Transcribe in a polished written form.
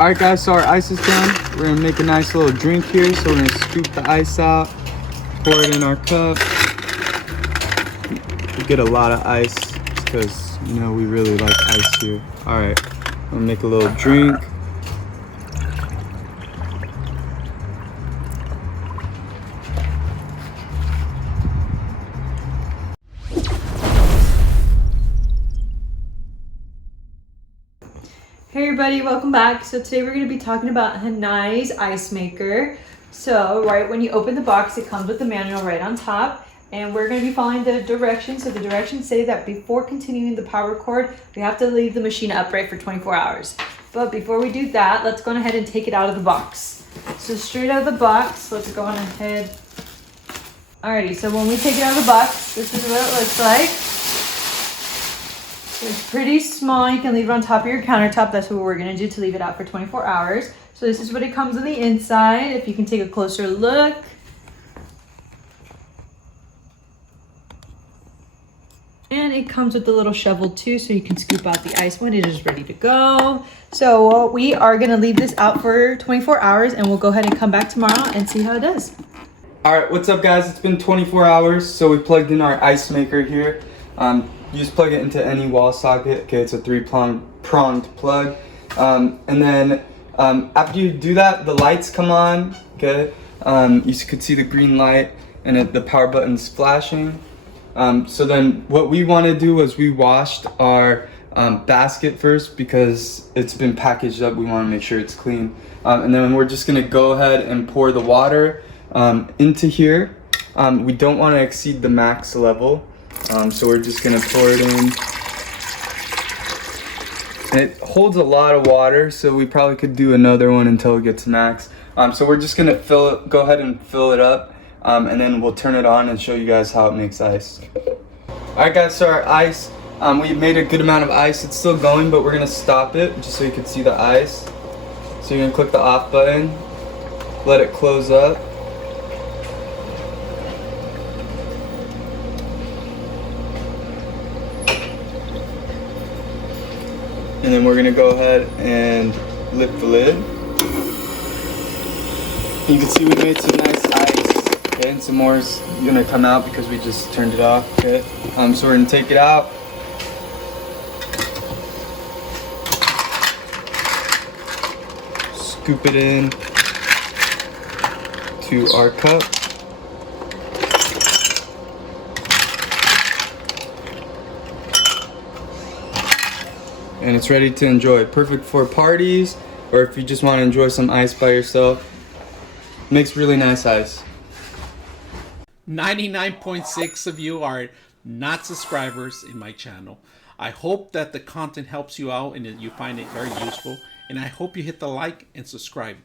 Alright guys, so our ice is done. We're gonna make a nice little drink here. So we're gonna scoop the ice out, pour it in our cup. We get a lot of ice because, you know, we really like ice here. Alright, I'm gonna make a little drink. Hey everybody, welcome back. So today we're going to be talking about WANAI's ice maker. So right when you open the box, it comes with the manual right on top, and we're going to be following the directions. So the directions say that before continuing the power cord, we have to leave the machine upright for 24 hours. But before we do that, let's go ahead and take it out of the box. So straight out of the box, let's go on ahead. Alrighty, so when we take it out of the box, this is what it looks like. It's pretty small. You can leave it on top of your countertop. That's what we're going to do to leave it out for 24 hours. So this is what it comes on the inside. If you can take a closer look. And it comes with the little shovel too, so you can scoop out the ice when it is ready to go. So we are going to leave this out for 24 hours, and we'll go ahead and come back tomorrow and see how it does. Alright, what's up guys? It's been 24 hours, so we plugged in our ice maker here. You just plug it into any wall socket. Okay, it's a three-pronged plug. And then after you do that, the lights come on. Okay, you could see the green light and the power button's flashing. So then what we want to do was we washed our basket first because it's been packaged up. We want to make sure it's clean. And then we're just going to go ahead and pour the water into here. We don't want to exceed the max level. So we're just gonna pour it in. And it holds a lot of water, so we probably could do another one until it gets max. So we're just gonna go ahead and fill it up, and then we'll turn it on and show you guys how it makes ice. Alright guys, so our ice, we made a good amount of ice. It's still going, but we're gonna stop it just so you can see the ice. So you're gonna click the off button, let it close up. And then we're gonna go ahead and lift the lid. You can see we made some nice ice, okay, and some more is gonna come out because we just turned it off, okay. So we're gonna take it out. Scoop it in to our cup. And it's ready to enjoy. Perfect for parties, or if you just want to enjoy some ice by yourself. Makes really nice ice. 99.6 of you are not subscribers in my channel. I hope that the content helps you out and that you find it very useful. And I hope you hit the like and subscribe.